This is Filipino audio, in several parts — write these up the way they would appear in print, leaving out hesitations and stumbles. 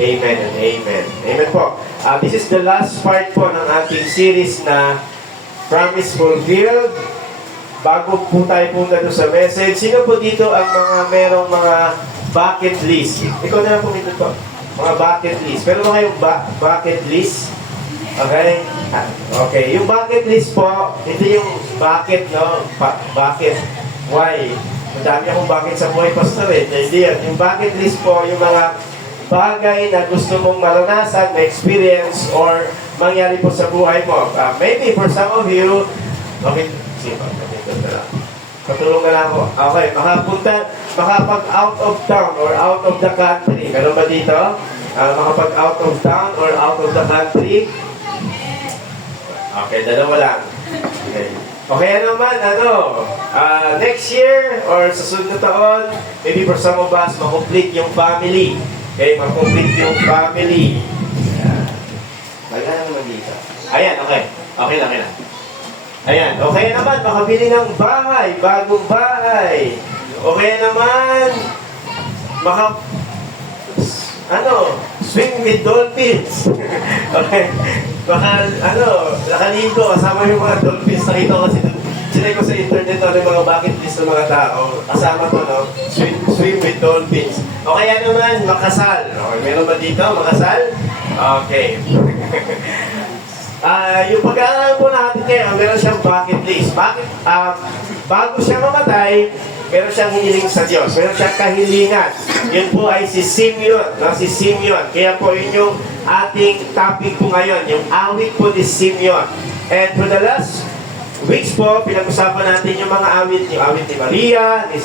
Amen and amen. Amen po. This is the last part po ng ating series na Promise Fulfilled. Bago po tayo punta doon sa message, sino po dito ang mga merong mga bucket list? Ikaw na lang po dito po. Mga bucket list. Pero ba kayong bucket list? Okay? Okay. Yung bucket list po, hindi yung bucket, no? Bucket. Why? Madami akong bucket sa buhay, pastor eh. Hindi yan. Yung bucket list po, yung mga bagay na gusto mong maranasan, ma-experience, or mangyari po sa buhay mo. Maybe for some of you, sige pa, patulungan lang ako. Okay, makapag out of town or out of the country. Meron ba dito? Makapag out of town or out of the country? Okay, dalawa lang. Okay. Okay, naman, next year or sa sunod na taon, maybe for some of us, makomplete yung family. Okay, makomplete yung family. Ayan. Naman dito. Ayan, okay. Okay lang. Ayan, okay naman, makabili ng bahay, bagong bahay. Okay naman, swim with dolphins. Okay, nakaligo, kasama yung mga dolphins. Nakita ko kasi, sinay ko sa internet yung mga bucket list ng mga tao. Kasama to, no? Swim with dolphins. Okay, naman, makasal. Okay, meron ba dito, makasal? Okay. Yung pag-aaral po natin ngayon, meron siyang bucket list. Bago siya mamatay, meron siyang hiniling sa Diyos. Meron siyang kahilingan. Yun po ay si Simeon. No? Si Simeon. Kaya po yun yung ating topic po ngayon. Yung awit po ni Simeon. And for the last weeks po, pinag-usapan natin yung mga awit. Yung awit ni Maria, ni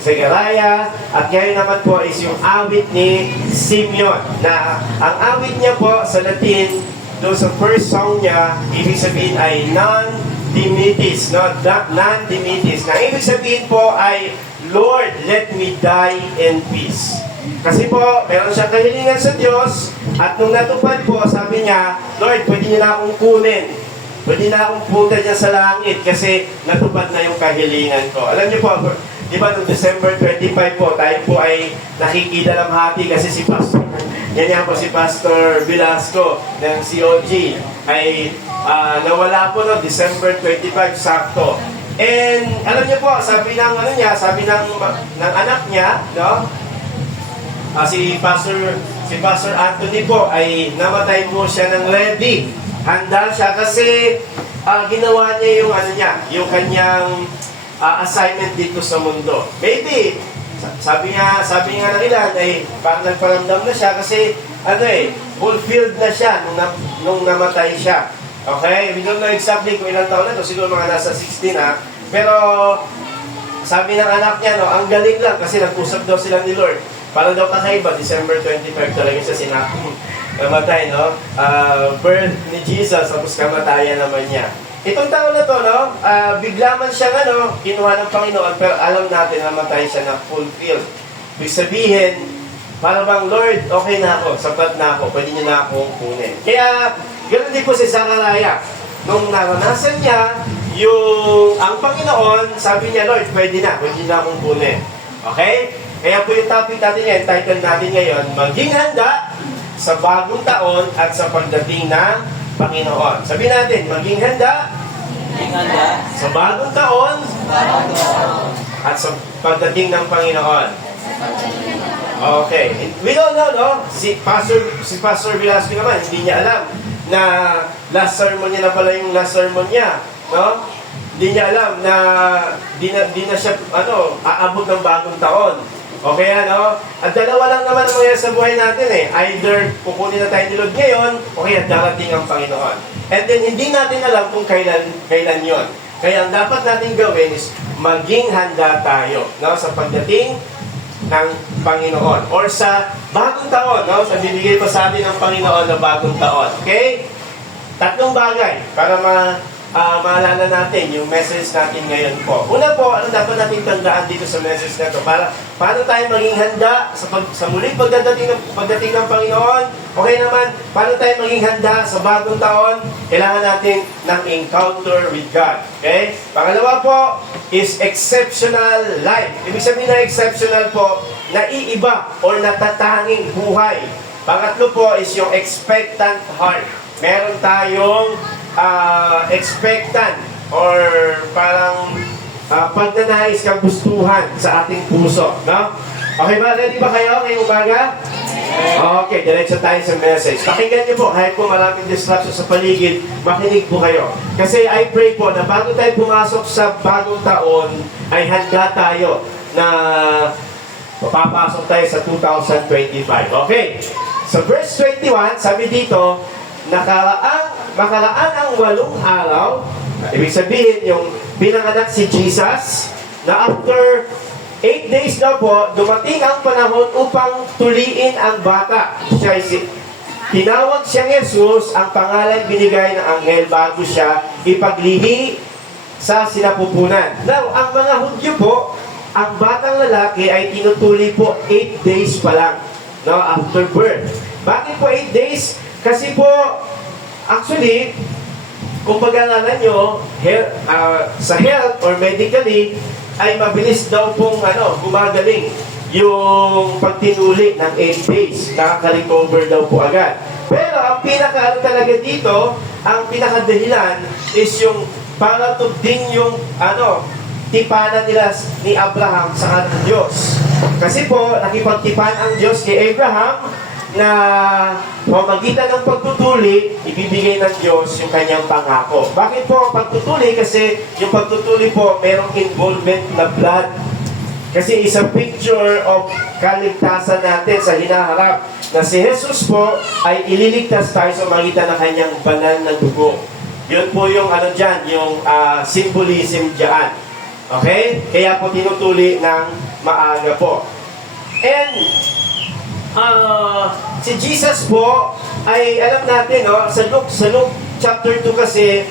Zechariah, at ngayon naman po is yung awit ni Simeon. Na ang awit niya po sa Latin, doon sa first song niya, ibig sabihin ay non-dimitis, no? Non-dimitis. Na ibig sabihin po ay, Lord, let me die in peace. Kasi po, meron siyang kahilingan sa Diyos, at nung natupad po, sabi niya, Lord, pwede niyo na akong kunin. Pwede na akong punta dyan sa langit kasi natupad na yung kahilingan ko. Alam niyo po, di ba noong December 25 po, tayo po ay nakikidalamhati kasi si Pastor. Yan po si Pastor Velasco ng COG ay nawala po no December 25 sakto. And alam niyo po, sabi ng anak niya, no? Si Pastor Anthony po ay namatay po siya ng ready. Handa siya kasi ginawa niya yung kanyang assignment dito sa mundo. Maybe sabi nga na nila ay parang nagparamdam na siya kasi fulfilled na siya nung namatay siya. Okay? We don't know exactly kung ilang taon na to, siguro mga nasa 16 ha. Pero sabi ng anak niya, ang galing lang kasi nag-usap daw sila ni Lord. Para daw kakaiba, December 25 talaga siya namatay, no? Birth ni Jesus, tapos kamatayan naman niya. Itong taon na to, bigla man siya kinuha ng Panginoon, pero alam natin namatay siya na fulfilled. Ibig sabihin, para bang, Lord, okay na ako, sapat na ako, pwede niyo na akong kunin. Kaya, ganoon din po si Zechariah. Nung naranasan niya, ang Panginoon, sabi niya, Lord, pwede na akong kunin. Okay? Kaya po yung topic natin ngayon, title natin ngayon, maging handa sa bagong taon at sa pagdating na Panginoon. Sabihin natin, maging handa sa bagong taon at sa pagdating ng Panginoon. Okay. We don't know, no? Si Pastor Velasco naman, hindi niya alam na last sermon niya na pala yung last sermon niya. No? Hindi niya alam na di na siya aabot ng bagong taon. Okay, At dalawa lang naman ang mangyayari sa buhay natin Either kukunin na tayo ni Lord ngayon, o kaya darating ang Panginoon. And then, hindi natin alam kung kailan yon. Kaya ang dapat natin gawin is maging handa tayo sa pagdating ng Panginoon. Or sa bagong taon, sa bibigay pa sa atin ng Panginoon na bagong taon. Okay? Tatlong bagay para maalala natin yung message natin ngayon po. Una po, ano dapat natin tandaan dito sa message na to? Paano tayo maging handa sa muling pagdating ng Panginoon? Okay naman, paano tayo maging handa sa bagong taon? Kailangan natin ng encounter with God. Okay? Pangalawa po is exceptional life. Ibig sabihin na exceptional po, naiiba or natatanging buhay. Pangatlo po is yung expectant heart. Meron tayong expectant or parang pagnanais kagustuhan sa ating puso. No? Okay ba? Ready ba kayo ngayong umaga? Okay, diretso tayo sa message. Pakinggan niyo po, kahit po maraming distraction sa paligid, makinig po kayo. Kasi I pray po na bago tayo pumasok sa bagong taon, ay handa tayo na papapasok tayo sa 2025. Okay. Sa verse 21, sabi dito, makaraan ang 8 araw, ibig sabihin yung pinanganak si Jesus, na after 8 days na po, dumating ang panahon upang tuliin ang bata. Tinawag siyang Jesus, ang pangalan binigay ng anghel bago siya ipaglihi sa sinapupunan. Now, ang mga Hudyo po, ang batang lalaki ay tinutuli po 8 days pa lang, no, after birth. Bakit po 8 days? Kasi po, actually, kung pag-alalan nyo, sa health or medically, ay mabilis daw pong gumagaling yung pagtinuli ng 8 days. Nakaka-recover daw po agad. Pero ang talaga dito, ang pinakadahilan is yung para tubding yung tipanan nila ni Abraham sa kanang Diyos. Kasi po, nakipagtipan ang Diyos kay Abraham na pamagitan ng pagtutuli, ibibigay ng Diyos yung kanyang pangako. Bakit po pagtutuli? Kasi yung pagtutuli po, merong involvement na blood. Kasi isang picture of kaligtasan natin sa hinaharap na si Jesus po ay ililigtas tayo sa magitan ng kanyang banal na dugo. Yun po yung yung symbolism dyan. Okay? Kaya po tinutuli ng maaga po. And si Jesus po ay alam natin, sa Luke chapter 2 kasi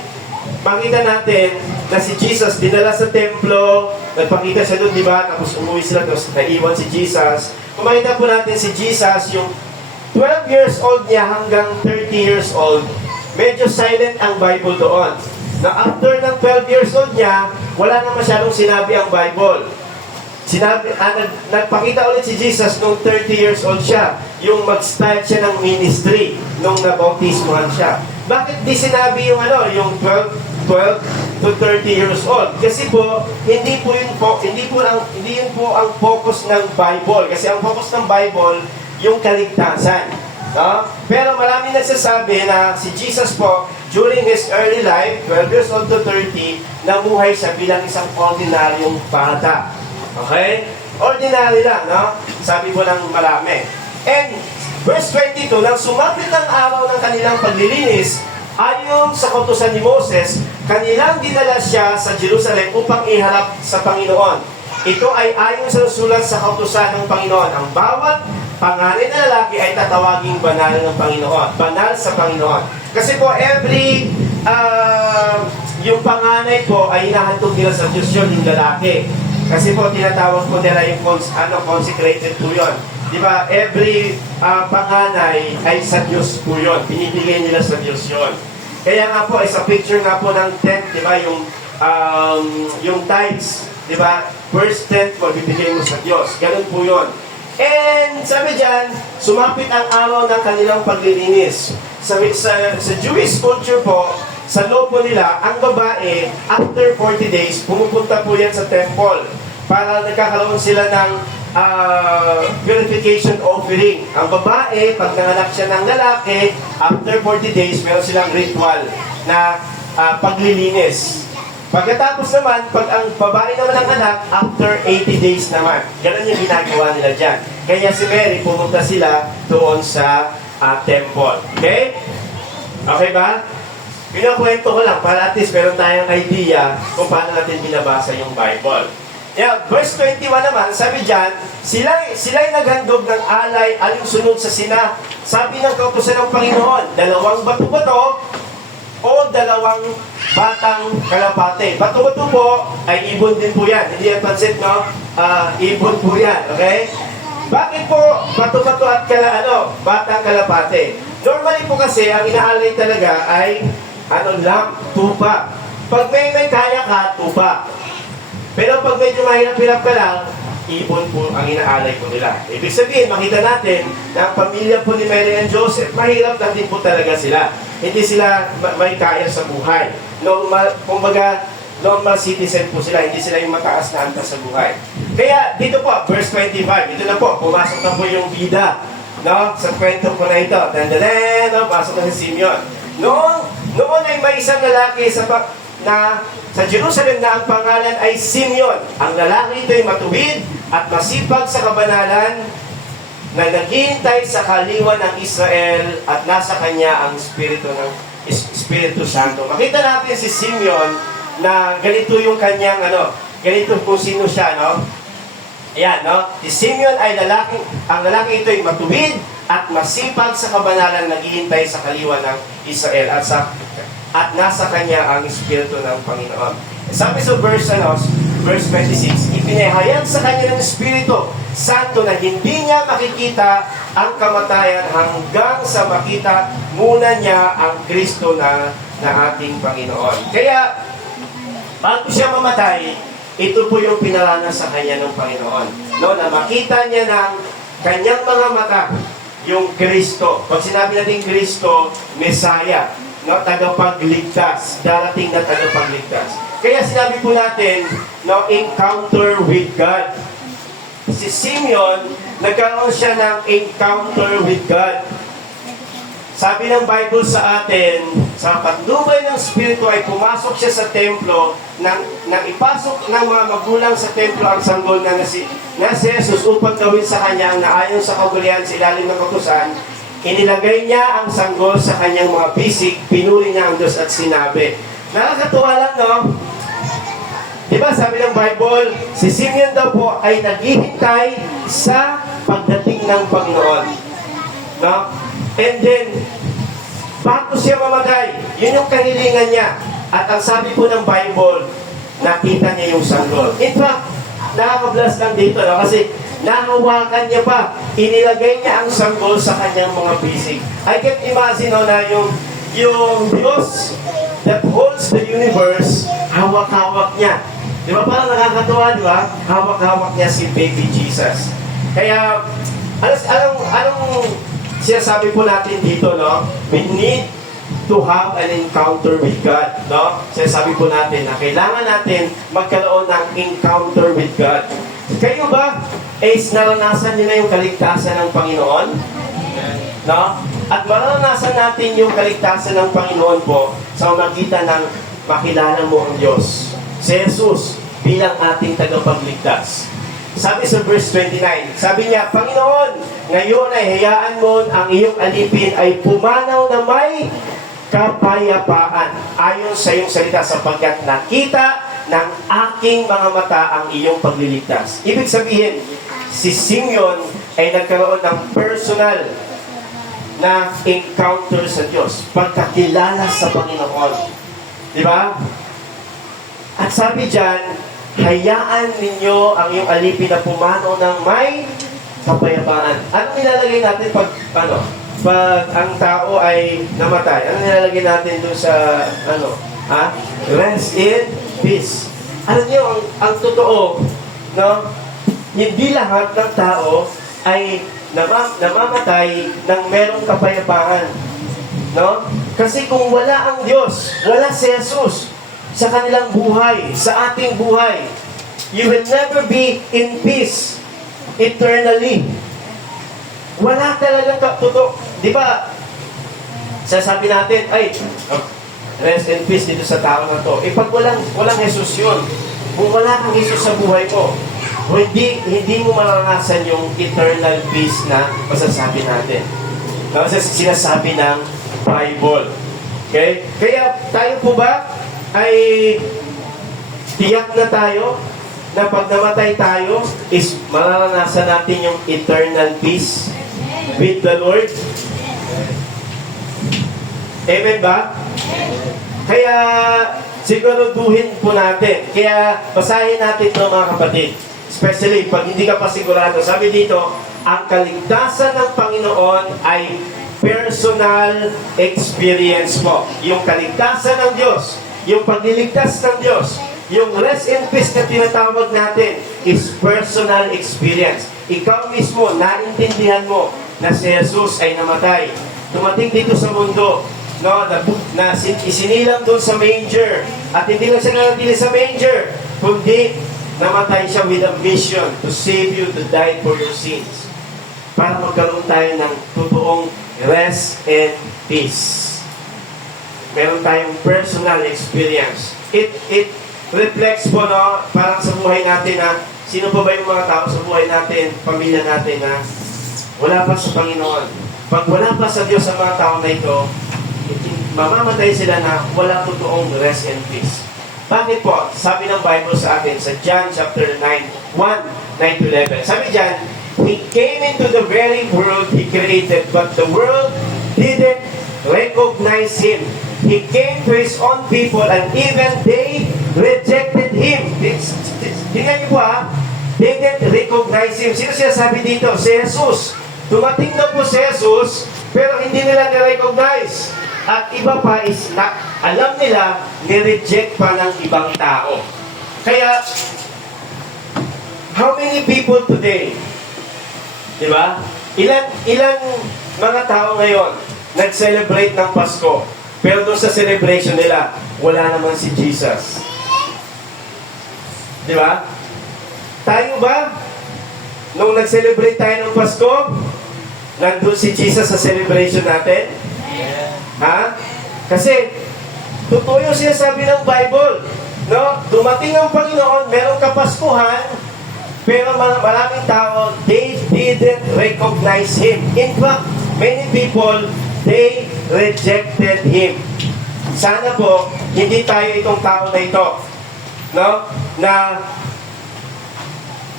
makita natin na si Jesus dinala sa templo, nagpakita siya doon, di ba? Tapos umuwi sila, tapos naiwan si Jesus. Kung makita po natin si Jesus, yung 12 years old niya hanggang 30 years old, medyo silent ang Bible doon. Na after ng 12 years old niya, wala na masyadong sinabi ang Bible. Nagpakita ulit si Jesus nung 30 years old siya, yung mag-start siya ng ministry nung nabautismuhan siya. Bakit di sinabi yung yung 12 to 30 years old? Kasi po, hindi yun po ang focus ng Bible. Kasi ang focus ng Bible, yung kaligtasan. No? Pero maraming nagsasabi na si Jesus po, during his early life, 12 years old to 30, namuhay siya bilang isang ordinaryong bata. Okay? Ordinary lang, no? Sabi po ng marami. And, verse 22, nang sumapit ang araw ng kanilang paglilinis, ayon sa kautusan ni Moses, kanilang dinala siya sa Jerusalem upang iharap sa Panginoon. Ito ay ayon sa sulat sa kautusan ng Panginoon. Ang bawat panganay na lalaki ay tatawaging banal ng Panginoon. Banal sa Panginoon. Kasi po, yung panganay po ay hinahantog nila sa Diyos yun, yung lalaki. Kasi po, tinatawag po nila yung consecrated po yun. Di ba? Every panganay ay sa Diyos po yun. Binibigay nila sa Diyos yun. Kaya nga po, sa picture nga po ng tent, di ba? Yung tithes, di ba? First tent po, bibigay mo sa Diyos. Ganun po yun. And sabi dyan, sumapit ang araw ng kanilang paglilinis. Sa Jewish culture po, sa law po nila, ang babae, after 40 days, pumupunta po yan sa temple para nagkakaroon sila ng purification offering. Ang babae, pag nanganak siya ng lalaki, after 40 days, meron silang ritual na paglilinis. Pagkatapos naman, pag ang babae naman ang anak, after 80 days naman. Ganun yung ginagawa nila dyan. Kaya si Mary, pumunta sila doon sa temple. Okay? Okay ba? Pinakwento ko lang para at least meron tayong idea kung paano natin binabasa yung Bible. Yeah, verse 21 naman, sabi dyan, sila'y naghandog ng alay alinsunod sa sabi ng kautusan ng Panginoon, 2 bato-bato, o dalawang batang kalapate. Bato-bato po ay ibon din po yan. Hindi yan pansit, no? Ibon po yan, okay? Bakit po bato-bato at batang kalapate? Normally po kasi, ang inaalay talaga ay, tupa. Pag may kaya ka, tupa. Pero pag medyo mahirap-hirap ka lang, ibon po ang inaalay po nila. Ibig sabihin, makita natin na ang pamilya po ni Mary and Joseph, mahirap na din po talaga sila. Hindi sila may kaya sa buhay. Kumbaga, normal citizen po sila, hindi sila yung mataas na antas sa buhay. Kaya dito po, verse 25, ito na po, pumasok na po yung bida, no? Sa kwento po na ito. Dandadan, no? Pasok na si Simeon. Noon ay may isang lalaki sa Jerusalem na ang pangalan ay Simeon. Ang lalaki ito ay matuwid at masipag sa kabanalan na naghihintay sa kaliwa ng Israel at nasa kanya ang Espiritu Santo. Makita natin si Simeon na ganito yung kanyang ganito kung sino siya, no? Ayan, no? Si Simeon ay ang lalaki ito ay matuwid at masipag sa kabanalan naghihintay sa kaliwa ng Israel at nasa kanya ang Espiritu ng Panginoon. Sabi sa verse 26, ipinahayag sa kanya ng Espiritu Santo na hindi niya makikita ang kamatayan hanggang sa makita muna niya ang Kristo na ating Panginoon. Kaya, bago siya mamatay, ito po yung pinaranas sa kanya ng Panginoon. No, na makita niya ng kanyang mga mata yung Kristo. Pag sinabi natin Kristo, Messiah, no, tagapagligtas, darating na tagapagligtas. Kaya sinabi po natin, no, encounter with God. Si Simeon, nagkaroon siya ng encounter with God. Sabi ng Bible sa atin, sa patnubay ng Espiritu ay pumasok siya sa templo, nang ipasok ng mga magulang sa templo ang sanggol na si Jesus upang gawin sa kanya ang naayon sa kaugalian sa ilalim ng kautusan. Inilagay niya ang sanggol sa kanyang mga bisig, pinuri niya ang Diyos at sinabi. Nakakatuwa lang, no? Diba, sabi ng Bible, si Simeon daw po ay naghihintay sa pagdating ng Panginoon. No? And then, bago siya mamatay, yun yung kahilingan niya. At ang sabi po ng Bible, nakita niya yung sanggol. In fact, nakaka-bless lang dito, no? Kasi nahawakan niya pa. Inilagay niya ang sanggol sa kanyang mga bisig. I can imagine na yung Diyos that holds the universe, hawak-hawak niya. Di ba parang nakakatuwa, di ba? Hawak-hawak niya si baby Jesus. Kaya, anong sinasabi po natin dito, no? We need to have an encounter with God, no? Sinasabi po natin na kailangan natin magkaroon ng encounter with God. Kayo ba, naranasan niyo na yung kaligtasan ng Panginoon? No? At maranasan natin yung kaligtasan ng Panginoon po sa magitan ng makilala mo ang Diyos. Si Jesus bilang ating tagapagligtas. Sabi sa verse 29, sabi niya, Panginoon, ngayon ay hayaan mo ang iyong alipin ay pumanaw na may kapayapaan ayon sa iyong salita sapagkat nakita ng aking mga mata ang iyong pagliligtas. Ibig sabihin, si Simeon ay nagkaroon ng personal na encounter sa Diyos, pagkakilala sa Panginoon. Di ba? At sabi dyan, hayaan ninyo ang iyong alipin na pumanaw ng may kapayapaan. Ano nilalagay natin pag ang tao ay namatay? Ano nilalagay natin doon sa, rest in peace. Alam niyo, ang totoo, no? Hindi lahat ng tao ay namamatay ng merong kapayapaan. No? Kasi kung wala ang Diyos, wala si Jesus sa kanilang buhay, sa ating buhay, you will never be in peace eternally. Wala talagang totoo. Di ba, sasabi natin, rest in peace dito sa tao na to. Pag walang Jesus yun, kung wala kang Jesus sa buhay mo, hindi mo maranasan yung eternal peace na masasabi natin. No? Sinasabi ng Bible. Okay? Kaya tayo po ba ay tiyak na tayo na pag namatay tayo is maranasan natin yung eternal peace with the Lord? Amen ba? Kaya siguraduhin po natin. Kaya basahin natin ito mga kapatid. Especially pag hindi ka pa sigurado. Sabi dito, ang kaligtasan ng Panginoon ay personal experience mo. Yung kaligtasan ng Diyos, yung pagliligtas ng Diyos, yung rest and peace na tinatawag natin is personal experience. Ikaw mismo, naintindihan mo na si Jesus ay namatay. Dumating dito sa mundo, no, na isinilang doon sa manger. At hindi lang siya nanatili sa manger, kundi namatay siya with a mission to save you, to die for your sins. Para magkaroon tayo ng totoong rest and peace. Meron tayong personal experience. It reflects po, no, parang sa buhay natin na sino pa ba yung mga tao sa buhay natin, pamilya natin na wala pa sa Panginoon. Pag wala pa sa Diyos ang mga tao na ito, mamamatay sila na wala totoong rest and peace. Bakit po? Sabi ng Bible sa atin sa John chapter 9, 1:9-11. Sabi dyan, He came into the very world He created, but the world didn't recognize Him. He came to His own people and even they rejected Him. Tingnan niyo po ha, they didn't recognize Him. Sino siya sabi dito? Si Jesus. Dumating na po si Jesus, pero hindi nila na-recognize. At iba pa is, alam nila, ni-reject pa ng ibang tao. Kaya, how many people today, di ba? Ilan mga tao ngayon nag-celebrate ng Pasko, pero doon sa celebration nila, wala naman si Jesus. Di ba? Tayo ba? Nung nag-celebrate tayo ng Pasko, nandun si Jesus sa celebration natin? Ha? Kasi, totoo yung sinasabi ng Bible. No? Dumating ang Panginoon, merong kapaskuhan, pero maraming tao, they didn't recognize Him. In fact, many people, they rejected Him. Sana po, hindi tayo itong tao na ito. No? Na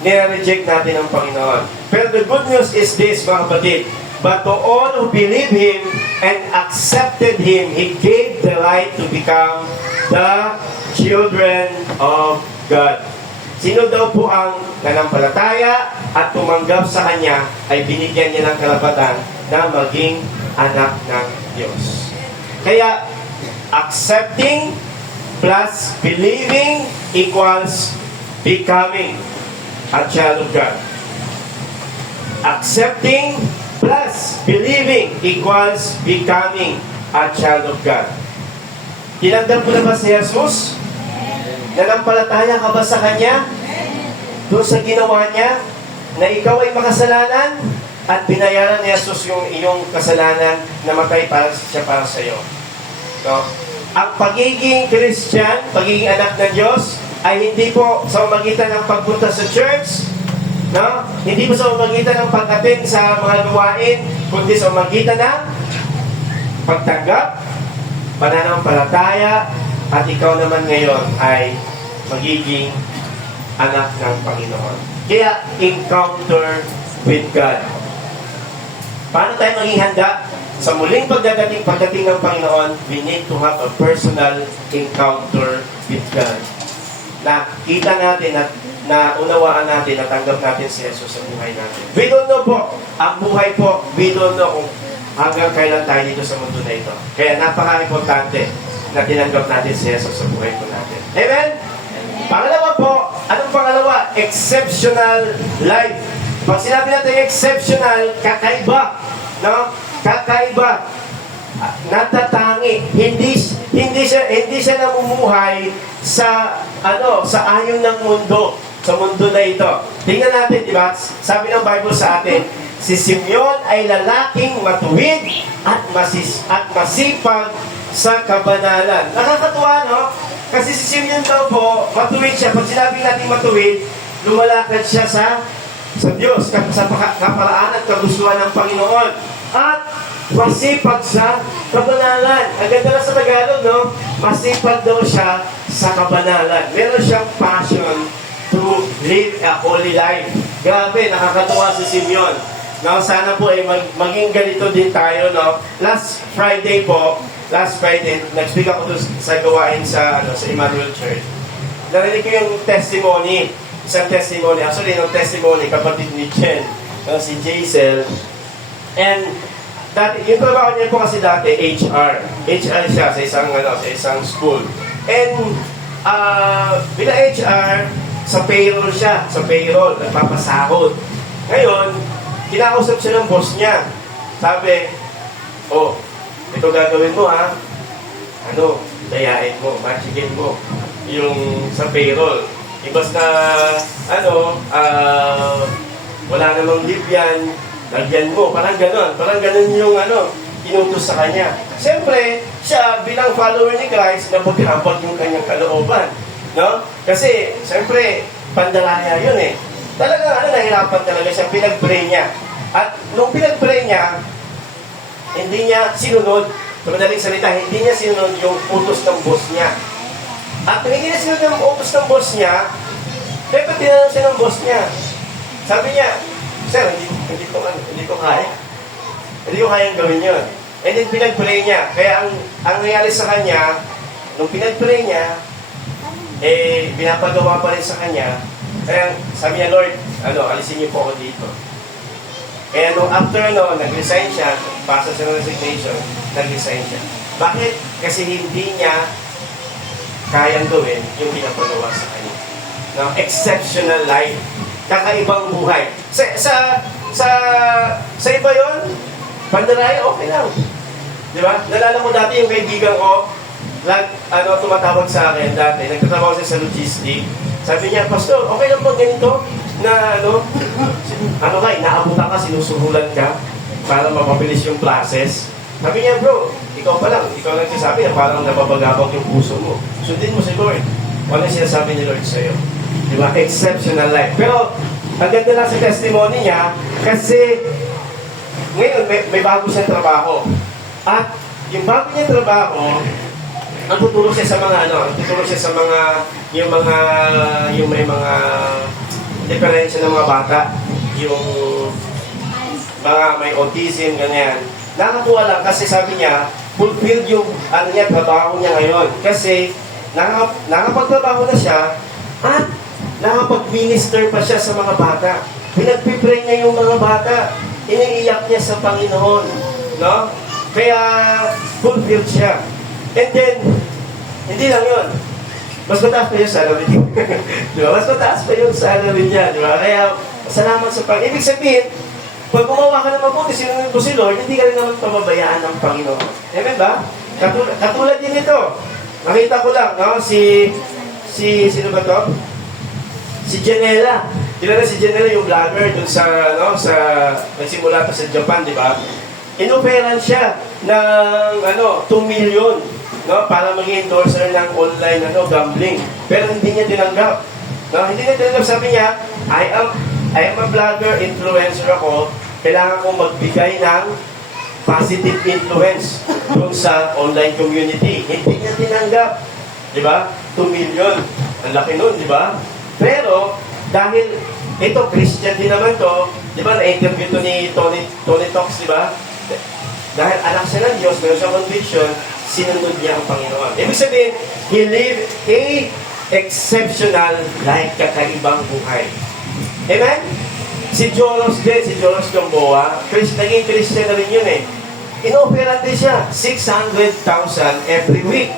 nire-reject natin ang Panginoon. Pero the good news is this, mga kapatid. But to all who believe Him and accepted Him, He gave the right to become the children of God. Sino daw po ang nanampalataya at tumanggap sa Kanya ay binigyan niya ng karapatan na maging anak ng Diyos. Kaya, accepting plus believing equals becoming a child of God. Accepting plus believing equals becoming a child of God. Tinanggap mo na ba si Jesus? Nanampalataya ka ba sa Kanya? Doon sa ginawa niya, na ikaw ay makasalanan at binayaran ni Jesus yung iyong kasalanan, namatay para siya para sa iyo. No? Ang pagiging Christian, pagiging anak ng Diyos, ay hindi po sa pamamagitan ng pagpunta sa church, no? Hindi po sa pamamagitan ng pag-attend sa mga gawain, kundi sa pamamagitan ng pagtanggap, pananampalataya, at ikaw naman ngayon ay magiging anak ng Panginoon. Kaya, encounter with God. Paano tayo maging handa? Sa muling pagdating ng Panginoon, we need to have a personal encounter with God. Nakita natin at naunawaan natin, natanggap natin si Jesus sa buhay natin. We don't know po. Ang buhay po, we don't know kung hanggang kailan tayo dito sa mundo na ito. Kaya napaka-importante na tinanggap natin si Jesus sa buhay po natin. Amen? Pangalawa po, anong pangalawa? Exceptional life. Pag sinabi natin exceptional, kakaiba. No? Kakaiba. Natatangi. Hindi siya namumuhay sa ayon ng mundo, sa mundo na ito. Tingnan natin, di ba? Sabi ng Bible sa atin, si Simeon ay lalaking matuwid at masipag sa kabanalan. Nakakatuwa, no? Kasi si Simeon daw po, matuwid siya. Pag sinabi natin matuwid, lumalakad siya sa Diyos, sa kaparaan at kagustuhan ng Panginoon. At masipag sa kabanalan. Ang ganda na sa Tagalog, no? Masipag daw siya sa kabanalan. Meron siyang passion to live a holy life. Grabe, nakakatuwa si Simeon. No, sana po ay maging ganito din tayo, no? Last Friday, nag-speak ako doon sa gawain sa Emmanuel Church. Narinig ko yung testimony, isang testimony, actually yung testimony, kapatid ni Chen, si Jaisel. And yung trabaho niya po kasi dati, HR. HR siya sa isang school. And bila HR, sa payroll siya, nagpapasahod. Ngayon, kinakausap siya ng boss niya. Sabi, ito gagawin mo ha. Dayain mo, matchigin mo yung sa payroll. Ibas na, wala namang leave yan, lagyan mo. Parang ganon yung inutos sa kanya. Siyempre, siya bilang follower ni Christ, napag-abot yung kanyang kalooban. No? Kasi, siyempre, pandalaya yun eh. Talagang nahirapan talaga siya, pinag-pray niya. At nung pinag-pray niya, hindi niya sinunod, sa madaling salita, hindi niya sinunod yung utos ng boss niya. At nung hindi niya sinunod yung utos ng boss niya, dapat tinanong siya ng boss niya. Sabi niya, sir, hindi ko kaya. Hindi ko kayang gawin yun. And then pinag-pray niya. Kaya ang nangyari sa kanya, nung pinag-pray niya, pinapagawa pa rin sa kanya. Kaya sabi niya, Lord, alisin niyo po ako dito. Kaya nung after nag-resign siya, pasa siya ng resignation, nag-resign siya. Bakit? Kasi hindi niya kayang gawin yung pinapagawa sa kanya. No? Exceptional life. Kakaibang buhay. Sa iba yun, pandaraya, okay lang. Di ba? Nalala ko dati yung kaibigan ko, tumatawag sa akin dati, nagtatrabaho siya sa logistics. Sabi niya, Pastor, okay lang ba ganito? Na inaabutan ka, sinusuhulan ka para mapabilis yung process. Sabi niya, bro, ikaw nagsasabi na parang nababagabag yung puso mo. Sundin mo si Lord. Ano sinasabi ni Lord sa'yo? Di ba? Exceptional life. Pero, ang ganda lang sa testimony niya, kasi ngayon, may bago siyang trabaho. At yung bago niyang trabaho, ang tutulong siya sa mga yung may mga diferensya ng mga bata, yung mga may autism, ganyan. Nakakuha lang kasi sabi niya, fulfilled yung trabaho niya ngayon. Kasi nakapagtrabaho na siya at nakapag-minister pa siya sa mga bata. Pinagpipray niya yung mga bata. Iniiyak niya sa Panginoon. No? Kaya fulfilled siya. And then, hindi lang yun. Mas mataas pa yung salary niya. Diba? Mas mataas pa yung salary niya. Diba? Kaya, salamat sa Panginoon. Ibig sabihin, pag gumawa ka ng mabuti, sinunod mo si Lord, hindi ka rin naman pababayaan ng Panginoon. Amen ba? Katulad din ito. Nakita ko lang, no? Sino ba to? Si Janela. Kilala si Janela, yung vlogger dun nagsimula pa sa Japan, di ba? Inoperan siya ng 2 million, no, para maging endorser ng online gambling. Pero hindi niya tinanggap. No, hindi niya tinanggap. Sabi niya, I am a vlogger, influencer ako. Kailangan kong magbigay ng positive influence dun sa online community. Hindi niya tinanggap. Di ba? 2 million. Ang laki nun, di ba? Pero, dahil ito, Christian din naman to, di ba, na-interview to ni Tony Talks, di ba? Dahil anak siya ng Diyos, meron siyang conviction, sinunod niya ang Panginoon. Ibig sabihin, he lived a exceptional life, kakaibang buhay. Amen? Si Jolos Gamboa, naging Christian na rin yun eh. Inoperan din siya, 600,000 every week.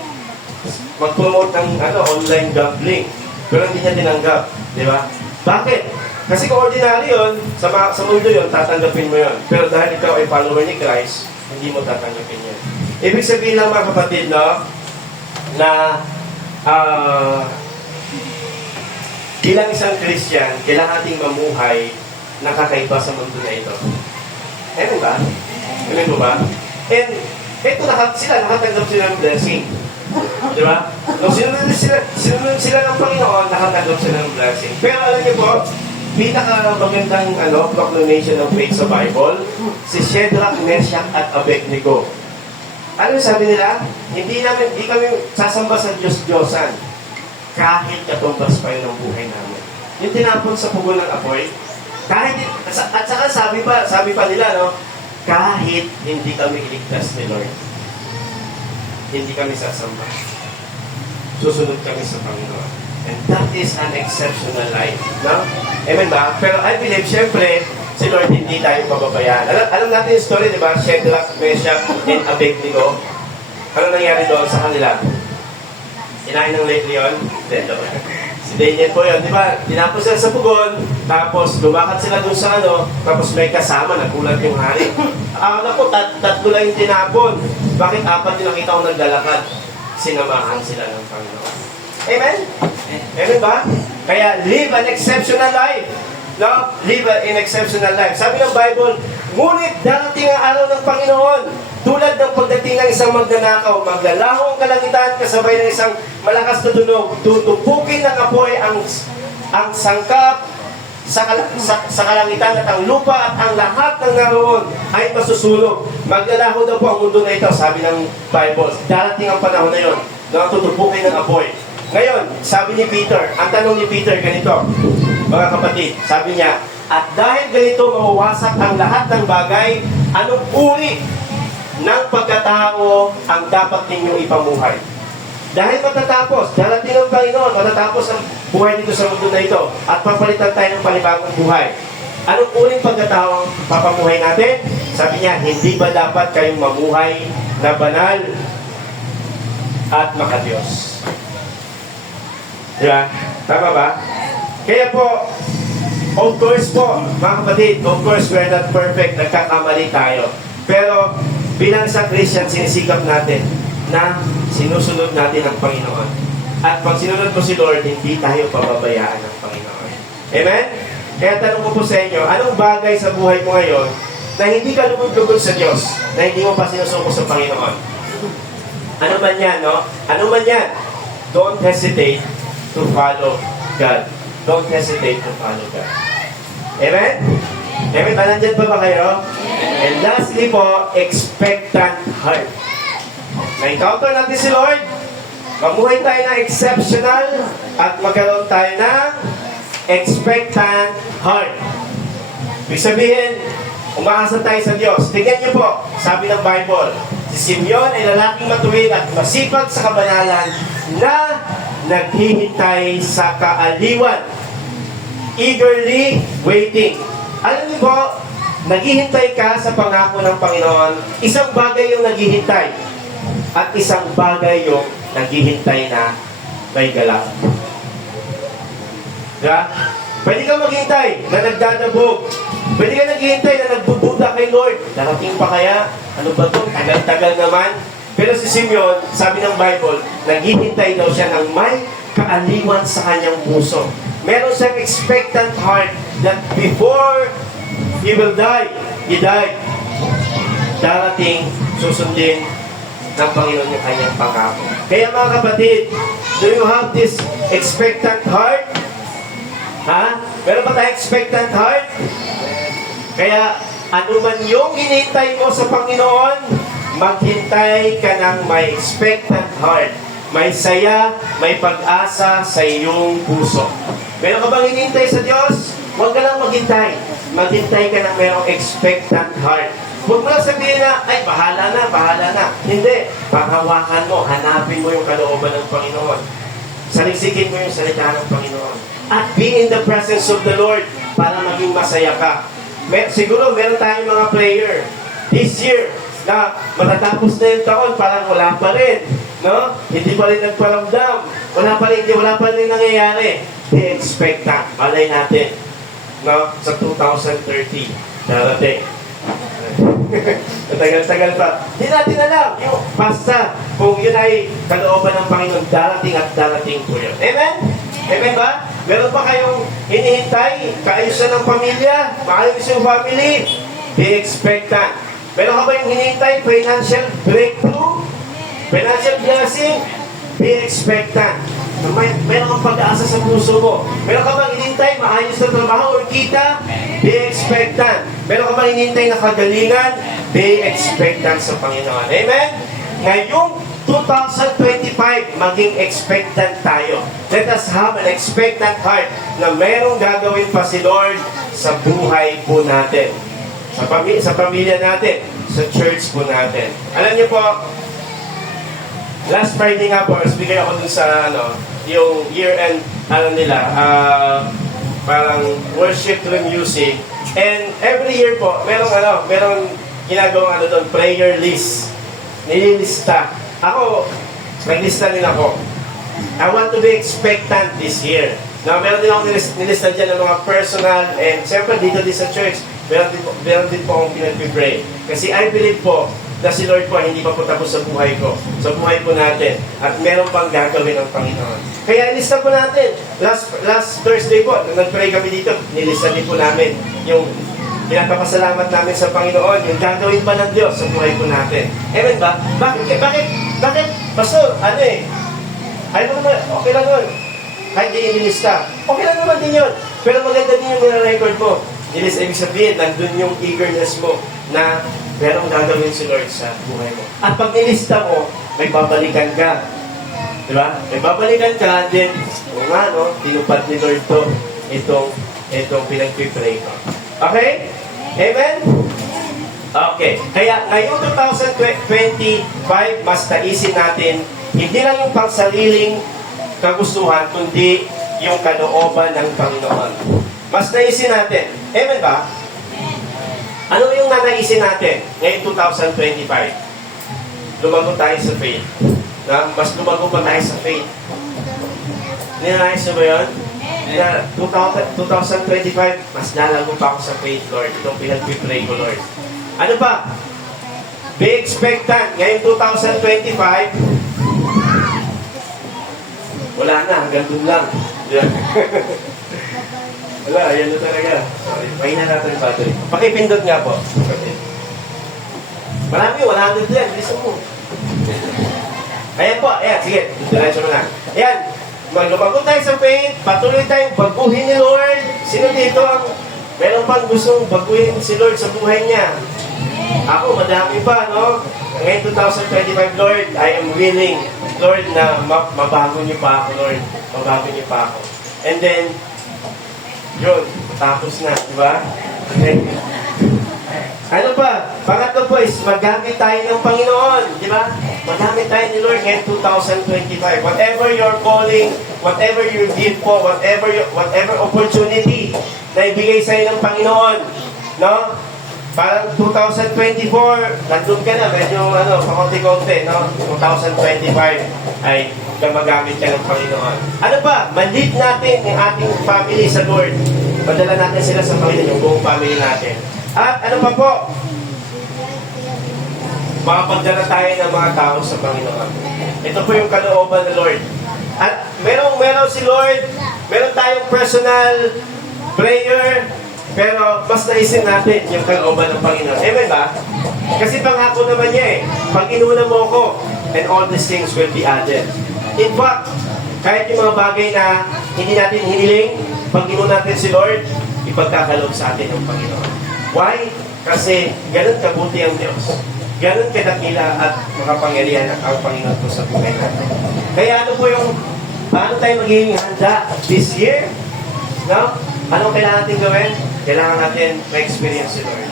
Mag-promote ng online gambling. Pero hindi niya tinanggap. Di ba? Bakit? Kasi kung ordinary yun, sa mundo yun, tatanggapin mo yun. Pero dahil ikaw ay follower ni Christ, hindi mo tatanggapin yun. Ibig sabihin lang mga kapatid, no, na bilang isang Christian, kailangan ating mamuhay na kakaiba sa mundo na ito. Amen ba? Amen po ba? And ito, nakatanggap sila ng blessing. Di ba? Nung sinunod sila ng Panginoon, nakatanggap sila ng blessing. Pero alam niyo po, pinaka-magandang proclamation ng faith sa Bible, si Shadrach, Meshach, at Abednego. Ano sabi nila? Hindi kami sasamba sa Diyos-Diyosan kahit katumbas pa yun ang buhay namin. Yung tinapon sa pugo ng apoy, At saka sabi pa nila, no, kahit hindi kami iligtas ni Lord, hindi kami sasamba. Susunod kami sa Panginoon. And that is an exceptional life. No? Amen ba? Pero I believe, syempre, si Lord hindi tayo pababayaan. Alam natin yung story, di ba? Shadrach, Meshach, and Abednego. Ano nangyari doon sa kanila? Kinain ng leon? Si Daniel po yun, di ba? Tinapos sila sa pugon, tapos lumakad sila doon sa ano, tapos may kasama, nagulat yung hari. Akala ko, tatlo lang yung tinapon. Bakit apat yung nakita ko naglalakad? Sinamahan sila ng Panginoon. Amen? Amen ba? Kaya live an exceptional life. No? Live an exceptional life. Sabi ng Bible, ngunit darating ang araw ng Panginoon. Tulad ng pagdating ng isang magnanakaw, maglalaho ang kalangitan kasabay ng isang malakas na tunog. Tutupukin ng apoy ang sangkap sa kalangitan at ang lupa at ang lahat ng naroon ay masusunog. Maglalaho daw po ang mundo na ito, sabi ng Bible. Darating ang panahon na yun, na tutupukin ng apoy. Ngayon, sabi ni Peter, ang tanong ni Peter ganito, mga kapatid, sabi niya, at dahil ganito mawawasak ang lahat ng bagay, anong uri ng pagkatao ang dapat ninyong ipamuhay? Dahil matatapos, darating ang Panginoon, matatapos ang buhay dito sa mundo na ito, at papalitan tayo ng panibagong buhay. Anong uring pagkatao ang papamuhay natin? Sabi niya, hindi ba dapat kayong mamuhay na banal at makadiyos? Diba? Tama ba? Kaya po, of course po, mga kapatid, of course, we're not perfect, nagkakamali tayo. Pero, bilang sa Christian, sinisikap natin na sinusunod natin ang Panginoon. At pag sinunod mo si Lord, hindi tayo pababayaan ng Panginoon. Amen? Kaya tanong ko po sa inyo, anong bagay sa buhay mo ngayon na hindi ka lugod-lugod sa Diyos, na hindi mo pa sinusuko sa Panginoon? Ano man yan, no? Ano man yan? Don't hesitate to follow God. Don't hesitate to follow God. Amen? Amen? Nandyan pa ba kayo? And lastly po, expectant heart. Na-encounter natin si Lord, mamuhay tayo ng exceptional at magkaroon tayo ng expectant heart. Ibig sabihin, umaasa tayo sa Diyos. Tingnan niyo po, sabi ng Bible, si Simeon ay lalaking matuwid at masipag sa kabanalan na naghihintay sa kaaliwan. Eagerly waiting. Alam niyo po, naghihintay ka sa pangako ng Panginoon, isang bagay yung naghihintay at isang bagay yung naghihintay na may galak. Diba? Pwede ka maghintay na nagdadabog. Pwede ka naghihintay na nagbubuda kay Lord. Darating pa kaya? Ano ba ito? Tagal-tagal naman. Pero si Simeon, sabi ng Bible, naghihintay daw siya ng may kaaliwan sa kanyang puso. Meron siyang expectant heart that before he will die, he died. Darating, susundin ng Panginoon yung kanyang pangako. Kaya mga kapatid, do you have this expectant heart? Ha? Meron ba tayong expectant heart? Kaya, ano man yung hinihintay mo sa Panginoon, maghintay ka ng may expectant heart. May saya, may pag-asa sa iyong puso. Meron ka bang hinihintay sa Diyos? Huwag ka lang maghintay. Maghintay ka ng mayroong expectant heart. Huwag mo lang sabihin na, ay, bahala na. Hindi. Panghawakan mo, hanapin mo yung kalooban ng Panginoon. Saliksikin mo yung salita ng Panginoon. At be in the presence of the Lord para maging masaya ka. Siguro, meron tayong mga prayer this year na matatapos na yung taon, parang wala pa rin. No? Hindi pa rin nagparamdam. Wala pa rin nangyayari. Be expectant. Malay natin. No? Sa 2030, darating. Tagal-tagal pa. Hindi natin alam. Yung basta, kung yun ay kalooban ng Panginoon, darating at darating po yun. Amen? Amen ba? Meron pa kayong hinihintay? Kaayusan ng pamilya? Maayos yung family? Be expectant. Meron ka ba yung hinihintay? Financial breakthrough? Financial blessing? Be expectant. Meron kang pag-aasa sa puso mo. Meron ka bang hinihintay? Maayos na trabaho o kita? Be expectant. Meron ka bang hinihintay na kagalingan? Be expectant sa Panginoon. Amen? Ngayong 2025, maging expectant tayo. Let us have an expectant heart na merong gagawin pa si Lord sa buhay po natin. Sa pamilya natin, sa church po natin. Alam niyo po, last Friday nga po, speaker ako dun sa yung year-end, parang worship through music. And every year po, merong ginagawang doon, prayer list. Nililista. Ako, naglista din ako. I want to be expectant this year. Now, meron din ako nilista dyan ng mga personal, and siyempre dito din sa church, meron din po akong pinag-pray. Kasi I believe po, na si Lord po hindi pa po tapos sa buhay ko, sa buhay po natin, at meron pang gagawin ng Panginoon. Kaya ilista po natin. Last Thursday po, nung nag-pray kami dito, nilista din po namin yung pinapapasalamat namin sa Panginoon, yung gagawin pa ng Diyos sa buhay po natin. Amen ba? Bakit? Pastor, ayaw mo naman, okay lang nun. Kahit di nilista, okay lang naman din yun. Pero maganda din yung nire-record mo. Nilista, ibig sabihin, nandun yung eagerness mo na merong gagawin si Lord sa buhay mo. At pag nilista mo, may babalikan ka. Diba? May babalikan ka, then, tinupad ni Lord to, itong pinag-pray ko. Okay? Amen? Okay. Kaya, ngayong 2025, mas taisin natin, hindi lang yung pangsariling kagustuhan, kundi yung kalooban ng Panginoon. Mas naisin natin. Amen ba? Ano yung nanaisin natin ngayong 2025? Lumago tayo sa faith. Mas lumago pa tayo sa faith. Ninanais nyo ba yun? Na 2025, mas lalago pa ako sa faith, Lord. Itong pinag-pray ko, Lord. Ano pa? Be expectant. Ngayong 2025, wala na, hanggang dun lang. Wala, yan na talaga. Sorry, mahina natin yung battery. Pakipindot nga po. Marami, 100 yan. Bilisan mo. Ayan po, ayan, sige. Diretso mo na. Ayan, maglumago tayo sa faith, patuloy tayong baguhin ni Lord. Sino dito ang meron pang gustong baguhin si Lord sa buhay niya? Ako, madami pa, no? Ngayon 2025, Lord, I am willing, Lord, na mabago niyo pa ako, Lord. Mabago niyo pa ako. And then, yun, tapos na, di ba? Ano pa? Pangatlo po is magamit tayo ng Panginoon, di ba? Magamit tayo ni Lord ngayon 2025. Whatever your calling, whatever your gift po, whatever opportunity na ibigay sa'yo ng Panginoon, no? Parang 2024, nandun ka na, medyo pakonti-konti, no? 2025 ay magamit ka ng Panginoon. Ano pa? Manlead natin yung ating family sa Lord. Padala natin sila sa Panginoon, yung buong family natin. At ano pa po? Makapagdala tayo ng mga tao sa Panginoon. Ito po yung kalooban ng Lord. At meron si Lord, meron tayong personal prayer, pero mas naisin natin yung kalooban ng Panginoon. Amen ba? Kasi pangako naman niya pag inuna mo ko, and all these things will be added. In fact, kahit yung mga bagay na hindi natin hiniling, pag inuna natin si Lord, ipagkakaloob sa atin ng Panginoon. Why? Kasi ganun kabuti ang Diyos. Ganun kadakila at makapangyarihan ang Panginoon po sa buhay natin. Kaya ano po yung, paano tayo magiging handa this year? No? Anong kailangan natin gawin? Kailangan natin ma-experience si Lord.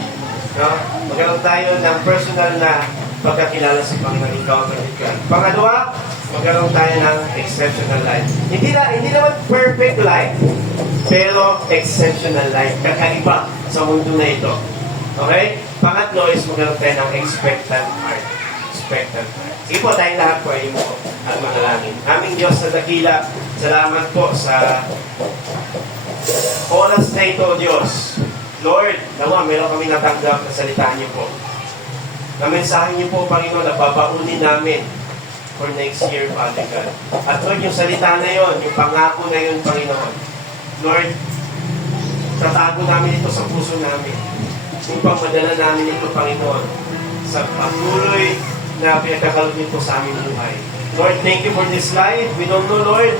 No? Magkaroon tayo ng personal na pagkakilala sa Panginoon, encounter with God. Pangalawa, magkaroon tayo ng exceptional life. Hindi naman perfect life, pero exceptional life. Kakaiba sa mundo na ito. Okay? Pangatlo is magkaroon tayo ng expectant heart. Expectant heart. Sige po, tayong lahat po ay mo at manalangin. Aming Diyos na dakila, salamat po sa oras na ito, Diyos. Lord, nawa, meron kami natanggap na salita niyo po. Na mensahe niyo po, Panginoon, na babaunin namin for next year, Father God. At Lord, yung salita na yon, yung pangako na yon, Panginoon. Lord, tatago namin ito sa puso namin. Upang madala namin ito, Panginoon, sa patuloy na pinagkakalog nito sa aming buhay. Lord, thank you for this life. We don't know, Lord,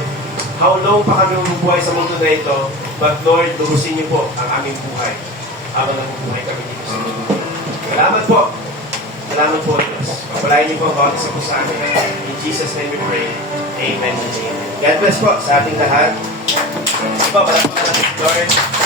how long pa kami mabubuhay sa mundo na ito. But Lord, luhusin niyo po ang aming buhay habang nabubuhay kami dito sa mundo. Salamat po. Salamat po, Diyos. Pagpalain niyo po bawat isa po sa amin. In Jesus' name we pray. Amen and amen. God bless po sa ating lahat. Po, palakpakan natin, Lord.